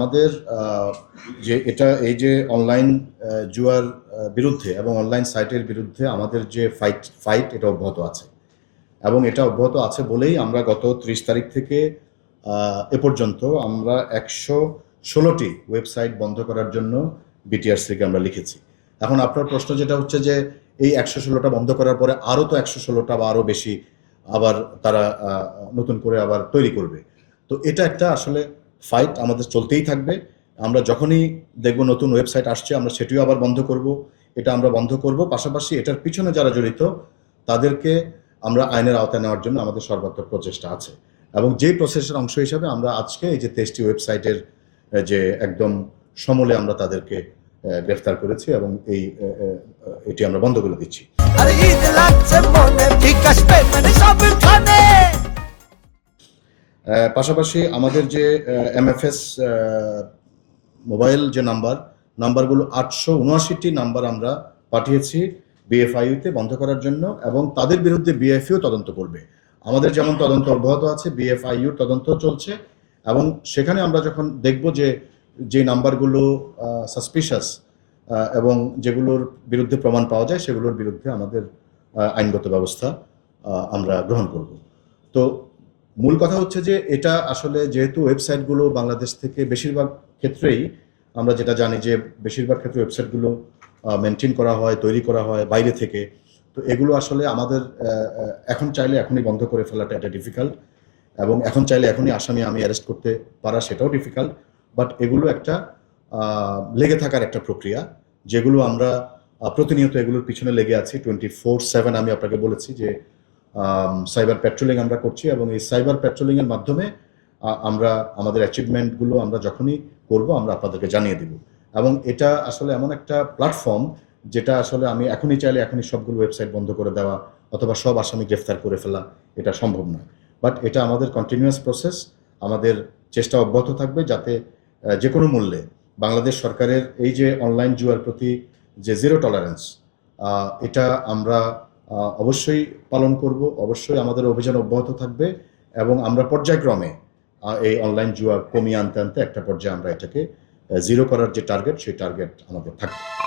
আমাদের যে এই যে অনলাইন জুয়ার বিরুদ্ধে এবং অনলাইন সাইটের বিরুদ্ধে আমাদের যে ফাইট এটা অব্যাহত আছে এবং এটা অব্যাহত আছে বলেই আমরা গত 30 তারিখ থেকে এ পর্যন্ত আমরা 116টি ওয়েবসাইট বন্ধ করার জন্য বিটিআরসিকে আমরা লিখেছি। এখন আপনার প্রশ্ন যেটা হচ্ছে যে এই 116টা বন্ধ করার পরে আরও তো 116টা বা আরও বেশি আবার তারা নতুন করে আবার তৈরি করবে। তো এটা একটা আসলে ফাইট আমাদের চলতেই থাকবে। আমরা যখনই দেখব নতুন ওয়েবসাইট আসছে আমরা সেটিও আবার বন্ধ করব। এটা আমরা বন্ধ করব, পাশাপাশি এটার পিছনে যারা জড়িত তাদেরকে আমরা আইনের আওতায় নেওয়ার জন্য আমাদের সর্বাত্মক প্রচেষ্টা আছে এবং যে প্রসেসের অংশ হিসাবে আমরা আজকে এই যে 23টি ওয়েবসাইটের যে একদম সমূলে আমরা তাদেরকে গ্রেফতার করেছি এবং এটি আমরা বন্ধ করে দিচ্ছি। পাশাপাশি আমাদের যে এমএফএস মোবাইল যে নাম্বারগুলো 879টি নাম্বার আমরা পাঠিয়েছি বিএফআইইউতে বন্ধ করার জন্য এবং তাদের বিরুদ্ধে বিএফআইইউ তদন্ত করবে। আমাদের যেমন তদন্ত অব্যাহত আছে, বিএফআইইউর তদন্ত চলছে এবং সেখানে আমরা যখন দেখব যে নাম্বারগুলো সাসপিশাস এবং যেগুলোর বিরুদ্ধে প্রমাণ পাওয়া যায় সেগুলোর বিরুদ্ধে আমাদের আইনগত ব্যবস্থা আমরা গ্রহণ করব। তো মূল কথা হচ্ছে যে এটা আসলে যেহেতু ওয়েবসাইটগুলো বাংলাদেশ থেকে বেশিরভাগ ক্ষেত্রেই আমরা যেটা জানি যে বেশিরভাগ ক্ষেত্রে ওয়েবসাইটগুলো মেনটেন করা হয়, তৈরি করা হয় বাইরে থেকে। তো এগুলো আসলে আমাদের এখন চাইলে এখনই বন্ধ করে ফেলাটা এটা ডিফিকাল্ট এবং এখন চাইলে এখনই আসামি আমি অ্যারেস্ট করতে পারা সেটাও ডিফিকাল্ট। বাট এগুলো একটা লেগে থাকার একটা প্রক্রিয়া, যেগুলো আমরা প্রতিনিয়ত এগুলোর পিছনে লেগে আছি 24/7। আমি আপনাকে বলেছি যে সাইবার প্যাট্রোলিং আমরা করছি এবং এই সাইবার প্যাট্রোলিংয়ের মাধ্যমে আমরা আমাদের অ্যাচিভমেন্টগুলো আমরা যখনই করব আমরা আপনাদেরকে জানিয়ে দেব। এবং এটা আসলে এমন একটা প্ল্যাটফর্ম যেটা আসলে আমি এখনই চাইলে এখনই সবগুলো ওয়েবসাইট বন্ধ করে দেওয়া অথবা সব আসামি গ্রেফতার করে ফেলা এটা সম্ভব নয়। বাট এটা আমাদের কন্টিনিউয়াস প্রসেস, আমাদের চেষ্টা অব্যাহত থাকবে যাতে যে কোনো মূল্যে বাংলাদেশ সরকারের এই যে অনলাইন জুয়ার প্রতি যে জিরো টলারেন্স এটা আমরা অবশ্যই পালন করব। অবশ্যই আমাদের অভিযান অব্যাহত থাকবে এবং আমরা পর্যায়ক্রমে এই অনলাইন জুয়া কমিয়ে আনতে একটা পর্যায়ে আমরা এটাকে জিরো করার যে টার্গেট সেই টার্গেট আমাদের থাকবে।